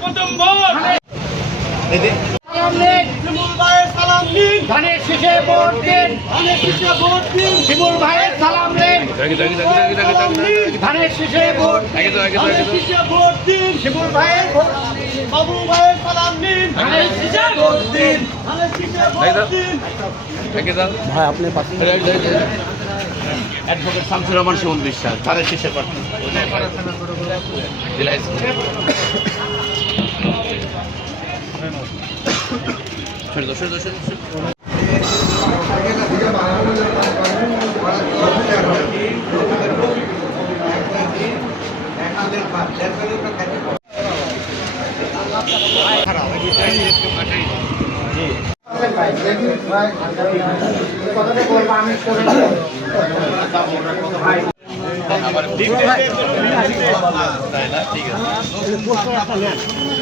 প্রথম ভোট ধানের শীষে ভোট দিন, ধানের শীষে ভোট দিন, শিমুল ভাইয়ের সালাম দিন, ধানের শীষে ভোট, ধানের শীষে ভোট দিন, শিমুল ভাইয়ের বাবু ভাইয়ের সালাম দিন, ধানের শীষে ভোট দিন, ধানের শীষে ভোট দিন। ভাই আপনি পাচ্ছেন অ্যাডভোকেট শামসুর রহমান সুমন বিশ্বাস ধানের শীষের প্রার্থী। ঠিক আছে।